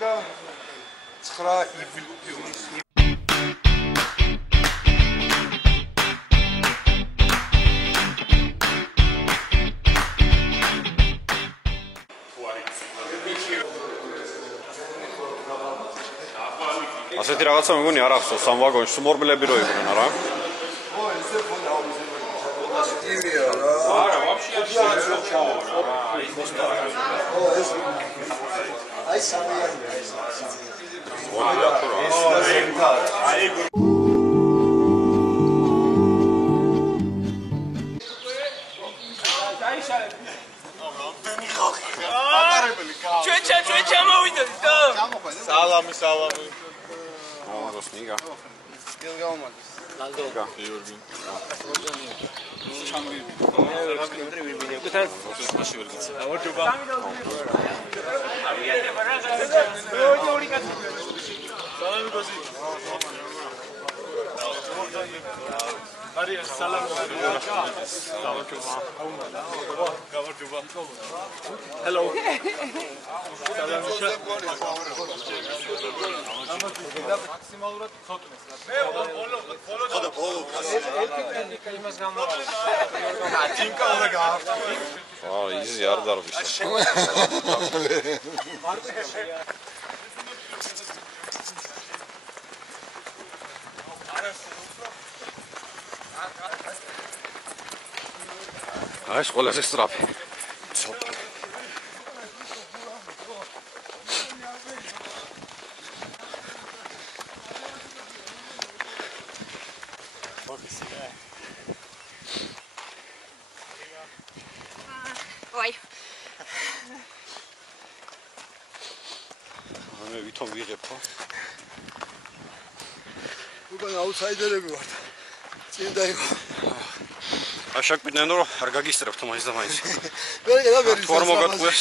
და 9 ივლისს ასეთი რაღაცა მეგონი არ ახსოვს ამ ვაგონში სუმორბლები რო იყვნენ არა? არა, вообще აი ჩვენ მოვიდეთ და სალამი როსნიგა გელგაუმადეს ლანდოგა გიორგი Hello. მაქსიმალურად ცოტნეს. იზი არ დარბის. აი ეს ყველაზე სწრაფი. ცოტა. Oi. მე ვითომ ვიღებ ხო? უკან აუთსაიდერები ვართ. წინ დაიღო. აშაკბიდნენ რომ არ გაგისტრებთ მაინც და მაინც. ვერ თუ არ მოგატყუეს.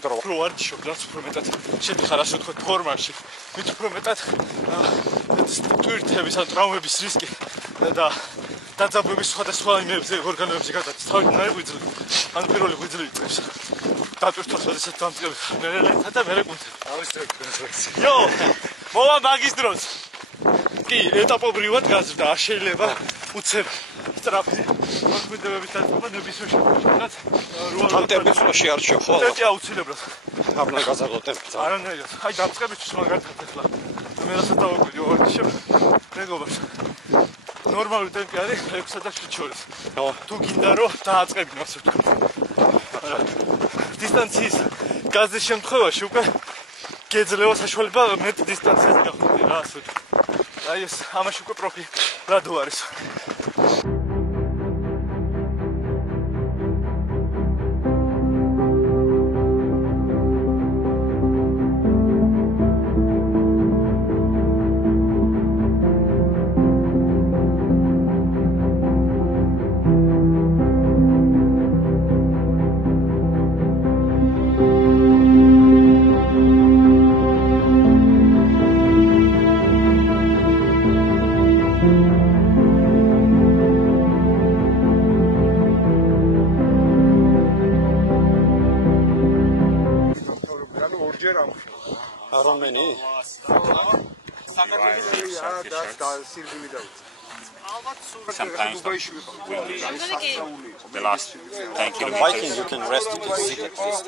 Pro ვარჯიშობ რაც უფრო მეტად შედიხარ ასე ვთქვათ ფორმაში. მით უფრო მეტად ტვირთების ან ტრავმების რისკი და დაძაბვების სხვადასხვა იმებზე ორგანოებზე გადადის. თავიდან არ გვიძლი. ან პირველი გვიძლი წევს. დატვირთოს შესაძლოა დამწყები. მერელეთა და მერეკუნთი. Yo, მოვა მაგის დროს. კი, ეტაპობრივად გაზრდა, არ შეიძლება უცებ სწრაფი მოქმედებების დაწესება ნებისმიერ შემთხვევაში. თან ტემპერატურაში არ შეო ხო? ტემპი აუცილებლად. აბნა გაზარდო ტემპი. არანაირად. აი დამწყებისთვის მაგალითად ახლა მე რასაც დავაკვირდი ვარჯიშებ მეგობარს. ნორმალური ტემპი არის 6 და 7 შორის. თუ გინდა რომ დააწყებინო ასე ვთქვათ. დისტანციის გაზის შემთხვევაში უკვე გეძლევა საშუალება მეტ დისტანციაზე გახვიდე რა ასე ვთქვათ. აი ეს ამაში უკვე პროფი რადო არის. რომენი? Sometimes the last 10 kilometers. Biking you can rest, you can sit at least.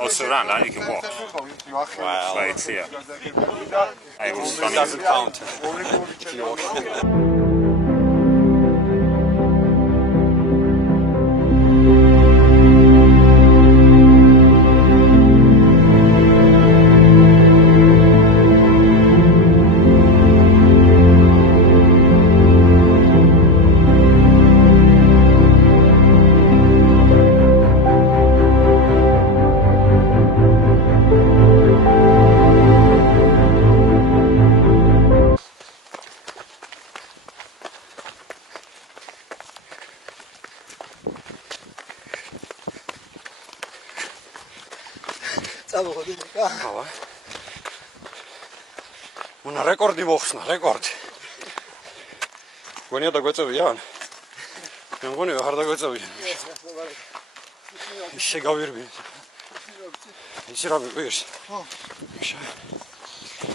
Also run, you can walk. Well, But it's here. I was it funny. doesn't count. If you walk. Una rekordi moxna, rekordi. Kui nii ta kui see on. მე მგონი ვეღარ დაგვეწევიან. ისე გავირბი. ისე რა ვიყირს.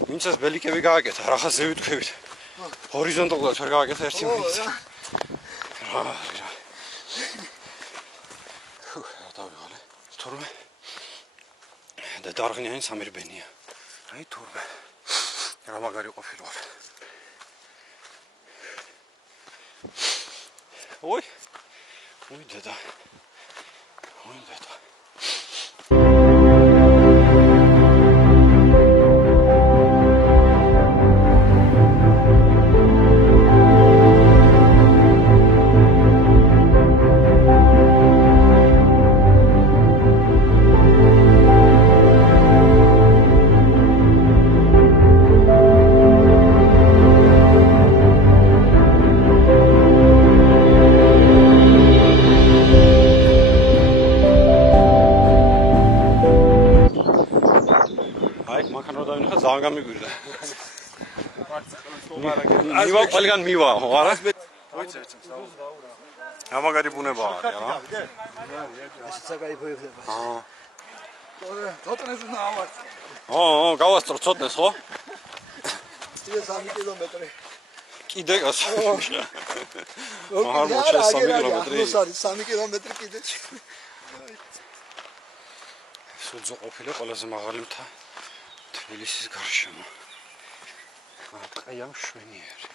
ვინც ეს ბელიკები გააკეთა, რახაც ზევიტქვევით. ჰორიზონტალურად ვერ გააკეთა ერთი მიწა. რა. დავიღალე. თურმე. და დარღნიანი სამერბენია. აი თურმე. რა მაგარი ყოფილიყარ. ой დედა. ой დედა. ძალიან გამიგვირდა. მივა ყველგან მივა, არა? ამაგარი ბუნებაა რა. ესეც კაიფოება. ცოტნეს უნდა ავარწო. გავასწრო ცოტნეს, ხო? კიდე 3 კილომეტრი. კიდე გასა. მოჩეს 3 კილომეტრი. ეს არის 3 კილომეტრი კიდე. სუძო ყოფილი ყველაზე მაღალი მთა თბილისის გარშემო. ტყია მშვენიერი.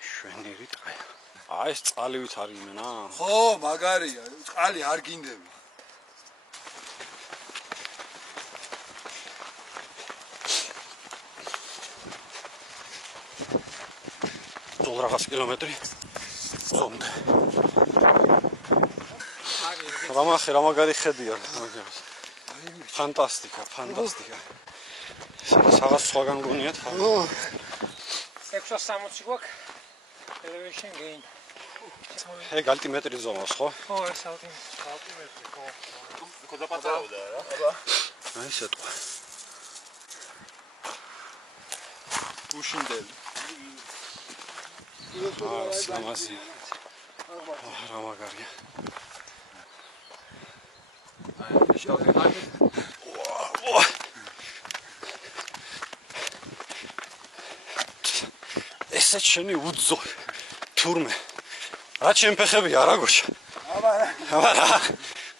მშვენიერი ტყია. აი ეს წყალივით არ იმენა? ხო, მაგარია, წყალი არ გინდები. ზოლ რაღაც კილომეტრი. ზომდე. რა მაგარი ხედია. ფანტასტიკა. სადაც სხვაგან გონიათ. 660 გვაქვს elevation gain. ეგ ალტიმეტრი ზომას, ხო? ხო, ეს ალტიმეტრი, ხო. გოდაპატაოდა რა. აი სიტყვა. უშინდელი. სამასი. რა მაგარია. ესე შენი უძო თურმე რა ჩემ ფეხები არა გოშა აბარა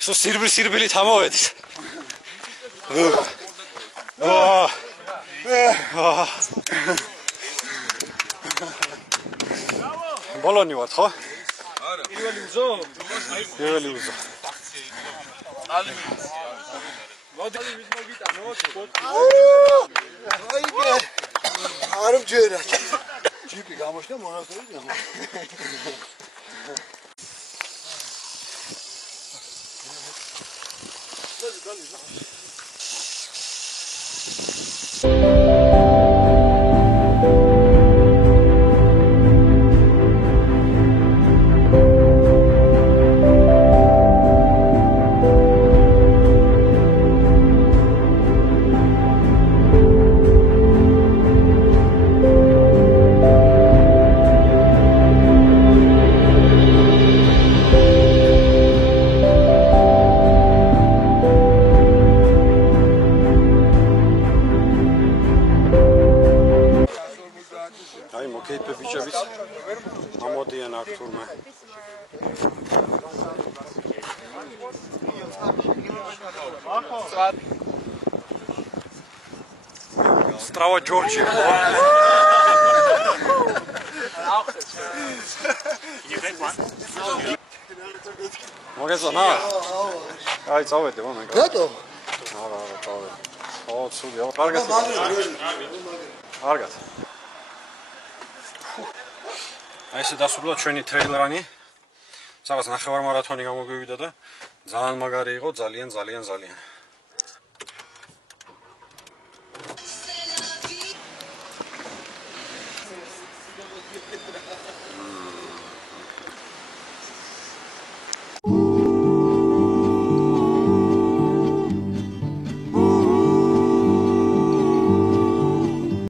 სო სირბილით ამოვედით ბოლონი ვარ ხო? არა პირველი უზო მოდელი მოგიტანო აიგე არ მჯერა ჯიპი გამოშდა მონასტერი გამოშდა ამოდიან აქ თურმე სტრავა ჯორჯი მოგეწონა? აი წავედი მომენ რატო? არა წავედი ო ცუდია კარგად აი ესე დასრულდა ჩვენი ტრეილრანი. სადაც ნახევარ მარათონი გამოგვივიდა და ძალიან მაგარი იყო, ძალიან.